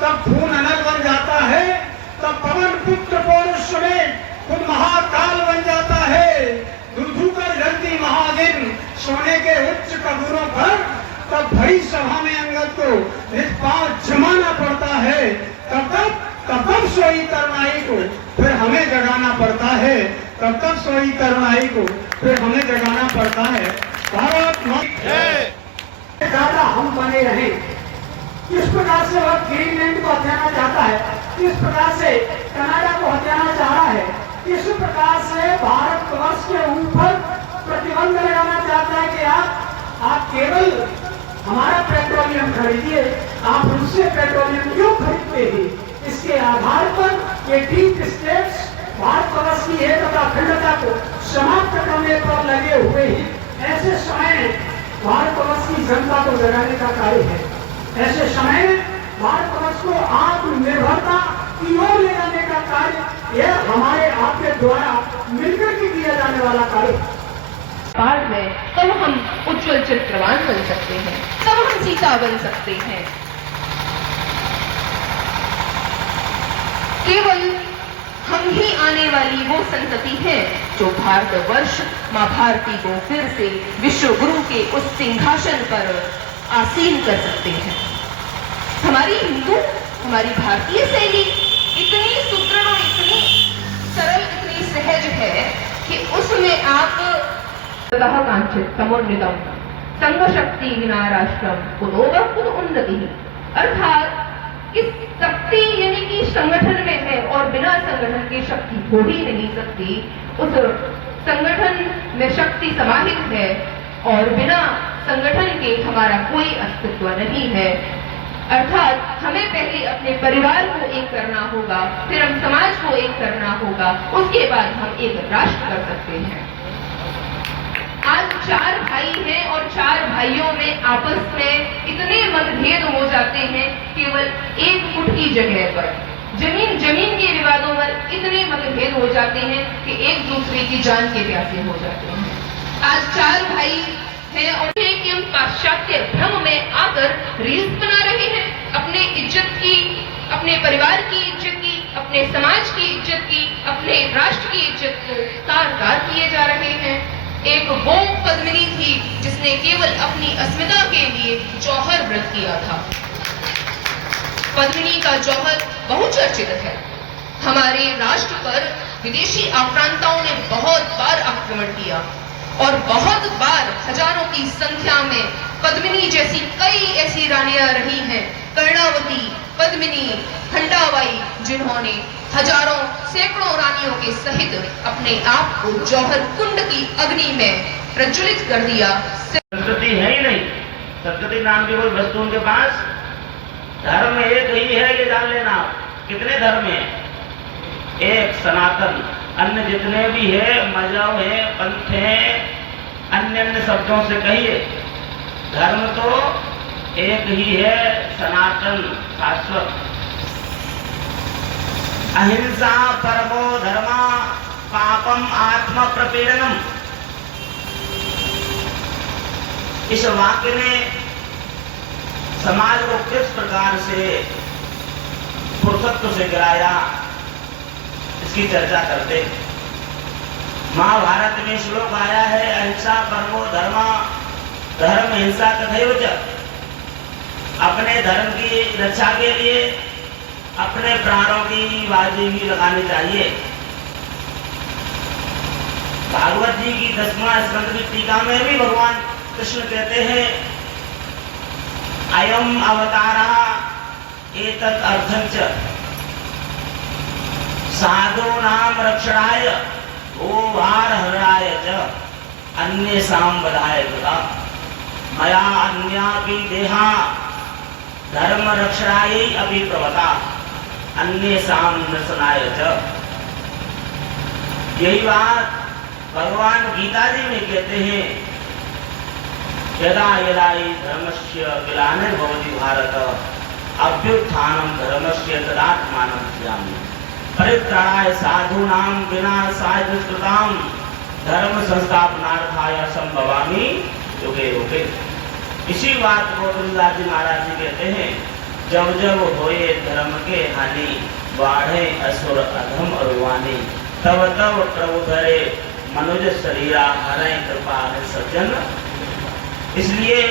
तब खून अनल बन जाता है, तब पवन पुत्र पौरुष में खुद महाकाल बन जाता है। दुर्धु कर जलती महागिन सोने के उच्च कबूरों पर, तब भई सभा में अंगद को निज पांव जमाना पड़ता है। तब सोई तरुणाई को फिर हमें जगाना पड़ता है। तब सोई तरुणाई को फिर हमें जगाना पड़ता है। भारत दादा हम बने रहे। किस प्रकार से वह ग्रीनलैंड को हथियाना चाहता है, किस प्रकार से कनाडा को हथियाना चाह रहा है, किस प्रकार से भारतवर्ष के ऊपर प्रतिबंध लगाना चाहता है कि आप केवल हमारा पेट्रोलियम खरीदिए, आप उससे पेट्रोलियम क्यों खरीदते हैं? इसके आधार पर ये डीप स्टेट्स भारतवर्ष की एकता अखंडता को समाप्त करने पर लगे हुए हैं। ऐसे समय भारतवर्ष की जनता को जगाने का कार्य है। ऐसे समय भारतवर्ष को आत्मनिर्भरता की ओर ले जाने का कार्य यह हमारे आपके द्वारा मिलकर के किया जाने वाला कार्य है। बाद में तब हम उज्जवल चित्रवान बन सकते हैं, तब हम सीता बन सकते हैं। केवल हम ही आने वाली वो संतति है जो भारतवर्ष मां भारती को फिर से विश्व गुरु के उस सिंहासन पर आसीन कर सकते हैं। हमारी हिंदू, हमारी भारतीय शैली इतनी सुदृढ़ और इतनी सरल, इतनी सहज है कि उसमें आप कांचित समुन्नितम संघ शक्ति विना राष्ट्रम कुतोऽव कुत उन्नति, अर्थात इस शक्ति यानी कि संगठन में है और बिना संगठन की शक्ति हो ही नहीं सकती। उस संगठन में शक्ति समाहित है और बिना संगठन के हमारा कोई अस्तित्व नहीं है। अर्थात हमें पहले अपने परिवार को एक करना होगा, फिर हम समाज को एक करना होगा, उसके बाद हम एक राष्ट्र कर सकते हैं। आज 4 भाई हैं और 4 भाइयों में आपस में इतने मतभेद हो जाते हैं, केवल 1 फुट की जगह पर जमीन के विवादों पर इतने मतभेद हो जाते हैं कि एक दूसरे की जान के प्यासे हो जाते हैं। आज 4 भाई हैं और कि हम पाश्चात्य भ्रम में आकर रील्स बना रहे हैं, अपने इज्जत की, अपने परिवार की इज्जत की, अपने समाज की इज्जत की, अपने राष्ट्र की इज्जत को तार-तार किए जा रहे हैं। एक वो पद्मिनी थी जिसने केवल अपनी अस्मिता के लिए जौहर व्रत किया था। पद्मिनी का जौहर बहुचर्चित है। हमारे राष्ट्र पर विदेशी आक्रांताओं ने बहुत बार आक्रमण किया और बहुत बार हजारों की संख्या में पद्मिनी जैसी कई ऐसी रानियां रही हैं, कर्णावती, पद्मिनी, खंडाबाई, जिन्होंने हजारों सैकड़ों रानियों के सहित अपने आप को जौहर कुंड की अग्नि में प्रज्वलित कर दिया। संस्कृति है ही नहीं, संस्कृति नाम की कोई वस्तु उनके पास। धर्म एक ही है, ये जान लेना। कितने धर्म है? एक सनातन, अन्य जितने भी है मजहब है, पंथ है, अन्य अन्य शब्दों से कहिए, धर्म तो एक ही है, सनातन शाश्वत। अहिंसा परमो धर्मा पापम आत्म प्रपीड़नम। इस वाक्य ने समाज को किस प्रकार से पुरुषत्व से गिराया, इसकी चर्चा करते। महाभारत में श्लोक आया है, अहिंसा परमो धर्मा, धर्म हिंसा तथैव च। अपने धर्म की रक्षा के लिए अपने प्राणों की बाजी भी लगानी चाहिए। भागवत जी की 10वां स्कंद की टीका में भी भगवान कृष्ण कहते हैं, अयम अवतारः एतत् अर्थं च साधूनां रक्षणाय भूभार हराय च अन्येषां वधाय कृता मया अन्यापि देहा धर्म रक्षणायै अपि प्रवता अन्येषां नशनाय च। यही बात भगवान गीता जी में कहते हैं, यदा यदा हि धर्मस्य ग्लानिर्भवति भारत अभ्युत्थानं धर्मस्य तदात्मानं स्यामि परित्राणाय साधूनां विनाशाय दुष्कृतां धर्म संस्थापनार्थाय संभवामि युगे युगे। इसी बात को तुलसीदास जी महाराज जी कहते हैं, जब जब होए धर्म के हानि, बाढ़े असुर अधम और वाणी। तब तब प्रभु धरे मनुज शरीरा, हरे कृपा सज्जन। इसलिए